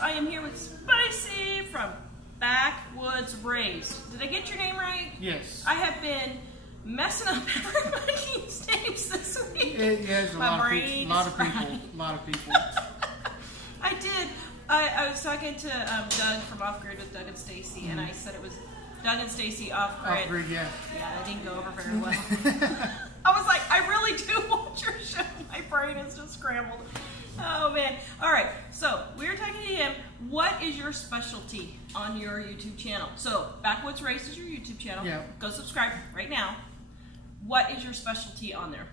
I am here with Spicy from Backwoods Raised. Did I get your name right? Yes. I have been messing up everybody's names this week. Yes, a lot of people. I did. I was talking to Doug from Off Grid with Doug and Stacy, and I said it was Doug and Stacy Off Grid. Off Grid, yeah. Yeah, that didn't go over very well. I was like, I really do watch your show. My brain is just scrambled. Oh man. All right. So we were talking to him. What is your specialty on your YouTube channel? So Backwoods Raised is your YouTube channel. Yeah. Go subscribe right now. What is your specialty on there?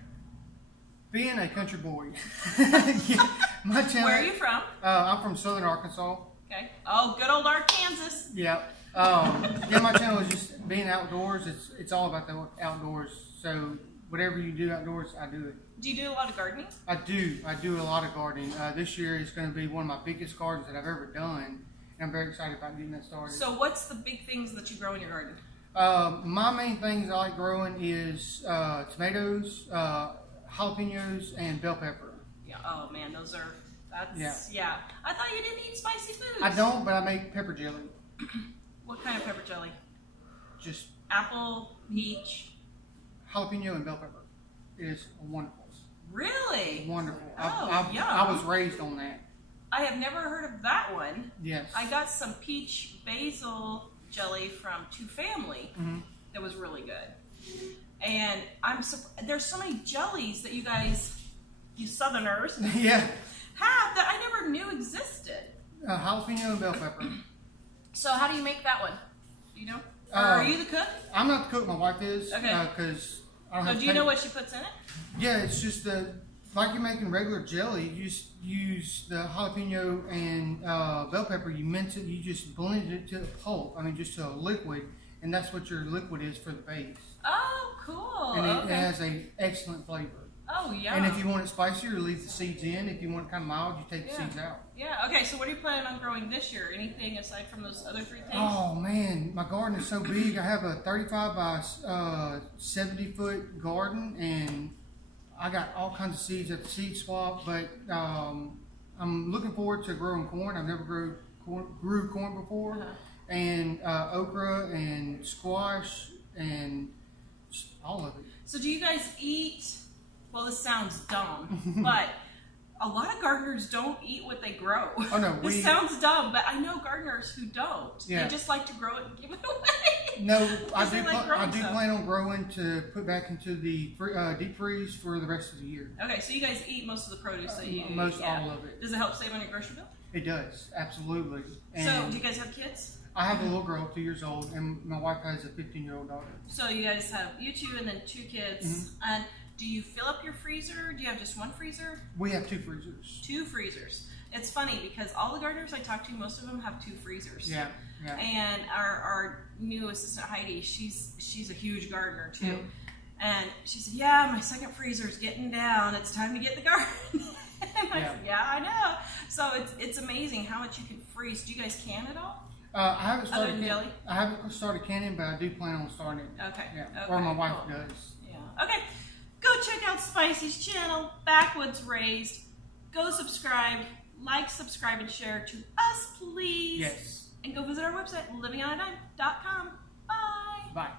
Being a country boy. Yeah, my channel. Where are you from? I'm from Southern Arkansas. Okay. Oh, good old Arkansas. Yeah. Yeah, my channel is just being outdoors. It's all about the outdoors. So whatever you do outdoors, I do it. Do you do a lot of gardening? I do a lot of gardening. This year is going to be one of my biggest gardens that I've ever done, and I'm very excited about getting that started. So what's the big things that you grow in your garden? My main things I like growing is tomatoes, jalapenos, and bell pepper. Yeah. Oh man, that's yeah. I thought you didn't eat spicy foods. I don't, but I make pepper jelly. What kind of pepper jelly? Just apple, peach, jalapeno, and bell pepper. It is wonderful. Really? Wonderful. Oh, yeah. I was raised on that. I have never heard of that one. Yes. I got some peach basil jelly from Two Family that was really good. And there's so many jellies that you guys, you Southerners, yeah, have that I never knew existed. Jalapeno and bell pepper. So how do you make that one? Do you know? Or are you the cook? I'm not the cook. My wife is. Okay. Because so do you know what she puts in it? Yeah, it's just like you're making regular jelly. You just use the jalapeno and bell pepper. You mince it. You just blend it to a pulp. I mean, just to a liquid, and that's what your liquid is for the base. Oh, cool. And it has an excellent flavor. Oh, yeah. And if you want it spicier, you leave the seeds in. If you want it kind of mild, you take the seeds out. Yeah. Okay. So what are you planning on growing this year? Anything aside from those other three things? Oh man, my garden is so big. I have a 35 by 70 foot garden, and I got all kinds of seeds at the seed swap. But I'm looking forward to growing corn. I've never grew corn before, and okra and squash and just all of it. So do you guys eat? Well, this sounds dumb, but a lot of gardeners don't eat what they grow. Oh no, this sounds dumb, but I know gardeners who don't. Yeah. They just like to grow it and give it away. No, I do stuff. plan on growing to put back into the deep freeze for the rest of the year. Okay, so you guys eat most of the produce that you eat. Most all of it. Does it help save on your grocery bill? It does, absolutely. And so, do you guys have kids? I have a little girl, 2 years old, and my wife has a 15-year-old daughter. So you guys have you two and then 2 kids. And do you fill up your freezer? Do you have just one freezer? We have 2 freezers. 2 freezers. It's funny because all the gardeners I talk to, most of them have 2 freezers. Yeah, yeah. And our new assistant Heidi, she's a huge gardener too. And she said, "Yeah, my second freezer's getting down. It's time to get the garden." And I said, "Yeah, I know." So it's amazing how much you can freeze. Do you guys can at all? I haven't started. Other than jelly? I haven't started canning, but I do plan on starting it. Okay. Yeah. Okay, Or my wife cool. does. Yeah. Okay. Go check out Spicy's channel, Backwoods Raised. Go subscribe, like, subscribe, and share to us, please. Yes. And go visit our website, livingonadime.com. Bye. Bye.